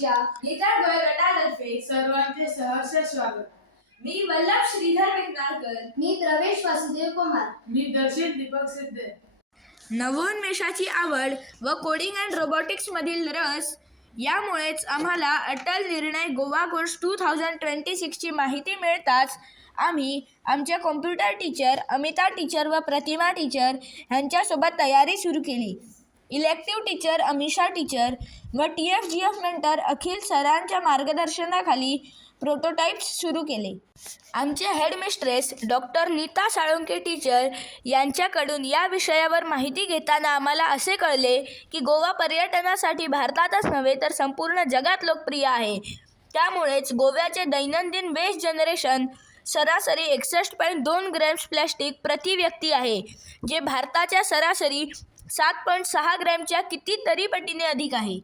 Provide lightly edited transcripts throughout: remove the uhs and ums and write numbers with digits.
स्कूलच्या गीताद्वय गटातर्फे सर्वांचे सहर्ष स्वागत. मी वल्लभ श्रीधर विघ्नाळकर. मी प्रवेश वासुदेव कुमार. मी दर्शित दीपक सिद्धे. नवोन्मेषाची आवड व कोडिंग अँड रोबोटिक्समधील रस यामुळेच आम्हाला अटल निर्णय गोवा कोर्स 2026ची माहिती मिळताच आम्ही आमच्या कॉम्प्युटर टीचर अमिता टीचर व प्रतिमा टीचर यांच्यासोबत तयारी सुरू केली. इलेक्टिव्ह टीचर अमिषा टीचर व TFGF मेंटर अखिल सरांच्या मार्गदर्शनाखाली प्रोटोटाइप्स सुरू केले. आमचे headmistress doctor Neeta Salunke teacher यांच्याकडून या विषयावर माहिती घेताना आम्हाला असे कळले की गोवा पर्यटनासाठी भारतातच नव्हे तर संपूर्ण जगात लोकप्रिय आहे. त्यामुळेच गोव्याचे दैनंदिन वेस्ट जनरेशन सरासरी 61.2 ग्रॅम्स प्लॅस्टिक प्रति व्यक्ती आहे, जे भारताच्या सरासरी 7.6 ग्रॅमच्या कितीतरी पटीने अधिक आहे.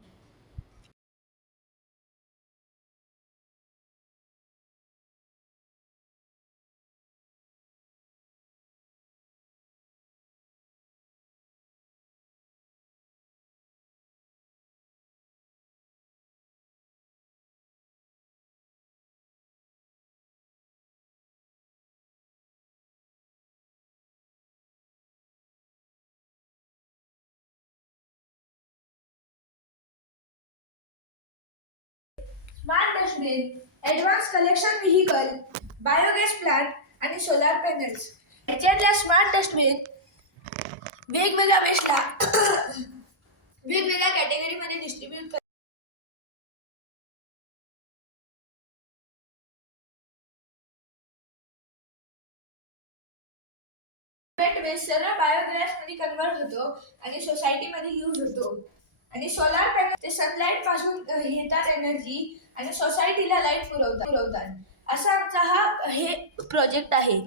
Smart dustbin, advance collection vehicle, biogas plant आणि सोलार पॅनल्स. याच्यातल्या स्मार्ट डस्टबिन वेगवेगळ्या वेस्टला वेगवेगळ्या कॅटेगरीमध्ये डिस्ट्रीब्यूट वेस्ट सरळ बायोगॅसमध्ये कन्वर्ट होतो आणि सोसायटीमध्ये यूज होतो. आणि सोलार पॅनल ते सनलाईट पासून घेतात एनर्जी आणि सोसायटीला लाईट पुरवतात. असा आमचा हे प्रोजेक्ट आहे.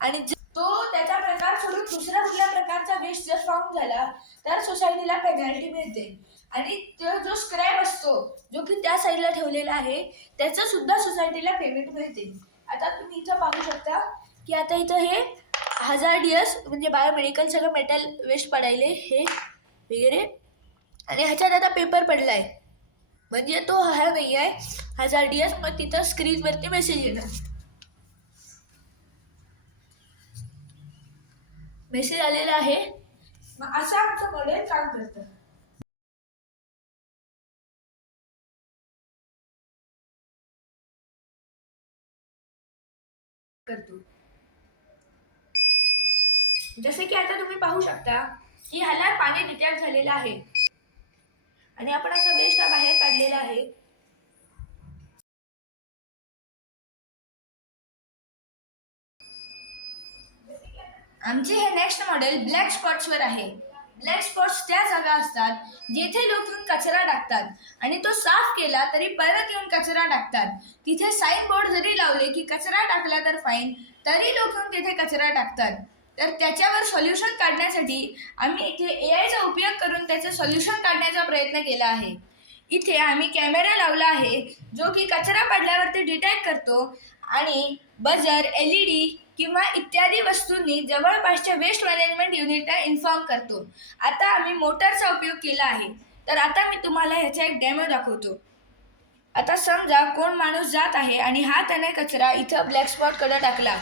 आणि तो त्याचा प्रकार सोडून दुसऱ्या कुठल्या प्रकारचा वेस्ट जर फाउंड झाला तर सोसायटीला पेनल्टी मिळते. आणि जो स्क्रॅप असतो जो की त्या साईडला ठेवलेला आहे त्याचं सुद्धा सोसायटीला पेमेंट मिळते. आता तुम्ही इथं पाहू शकता की आता इथं हे हजार्डियस म्हणजे बायोमेडिकल सगळं मेटल वेस्ट पडायले हे वगैरे. आणि ह्याच्यात आता पेपर पडलाय म्हणजे तो हा नाही आहे हजार्डियस. मग तिथं स्क्रीनवरती मेसेज येणार, मेसेज आलेला आहे. मग असं आमचं मॉडेल काम करतं. जसे की आता तुम्ही पाहू शकता की ह्याला पाणी डिटॅच झालेलं आहे आणि आपण असा वेस्ट हा बाहेर काढलेला आहे. आमचे हे नेक्स्ट मॉडेल ब्लॅक स्पॉट्सवर आहे. ब्लॅक स्पॉट्स त्या जागा असतात जेथे लोक येऊन कचरा टाकतात आणि तो साफ केला तरी परत येऊन कचरा टाकतात. तिथे साईन बोर्ड जरी लावले की कचरा टाकला तर फाईन, तरी लोक येऊन तिथे कचरा टाकतात. तर त्याच्यावर सोल्युशन काढण्यासाठी आम्ही इथे AIचा उपयोग करून त्याचं सोल्युशन काढण्याचा प्रयत्न केला आहे. इथे आम्ही कॅमेरा लावला आहे जो की कचरा पडल्यावरती डिटेक्ट करतो आणि बजर, LED किंवा इत्यादी वस्तूंनी जवळपासच्या वेस्ट मॅनेजमेंट युनिटला इन्फॉर्म करतो. आता आम्ही मोटरचा उपयोग केला आहे. तर आता मी तुम्हाला ह्याचा एक डेमो दाखवतो. आता समजा कोण माणूस जात आहे आणि हा त्याने कचरा इथं ब्लॅक स्पॉटकडे टाकला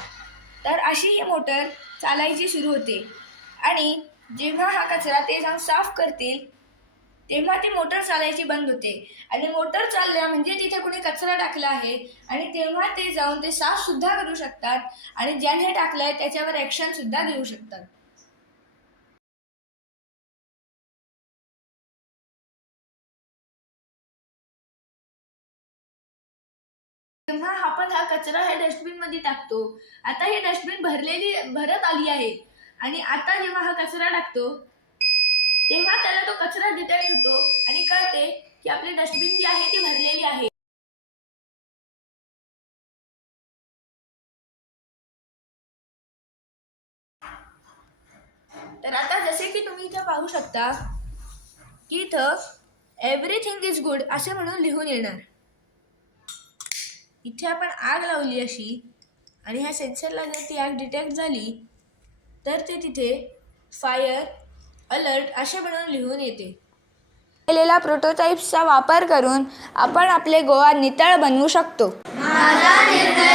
तर अशी ही मोटर चालायची सुरू होते. आणि जेव्हा हा कचरा ते जाऊन साफ करतील तेव्हा ती मोटर चालायची बंद होते. आणि मोटर चालल्या म्हणजे तिथे कुणी कचरा टाकला आहे आणि तेव्हा ते जाऊन ते साफ सुद्धा करू शकतात आणि ज्याने टाकलंय त्याच्यावर ॲक्शन सुद्धा घेऊ शकतात. तेव्हा आपण हा कचरा ह्या डस्टबिन मध्ये टाकतो. आता ही डस्टबिन भरत आली आहे आणि आता जेव्हा हा कचरा टाकतो तेव्हा त्याला तो कचरा डिटेक्ट होतो आणि कळते की आपली डस्टबिन जी आहे ती भरलेली आहे. तर आता जसे की तुम्ही इथं पाहू शकता की इथं एव्हरीथिंग इज गुड असे म्हणून लिहून येणार. इथे आपण आग लावली अशी आणि ह्या सेन्सरला जर ती आग डिटेक्ट झाली तर ते तिथे फायर अलर्ट असे म्हणून लिहून येते. केलेल्या प्रोटोटाईप्सचा वापर करून आपण आपले गोवा नितळ बनवू शकतो. माझा निर्णय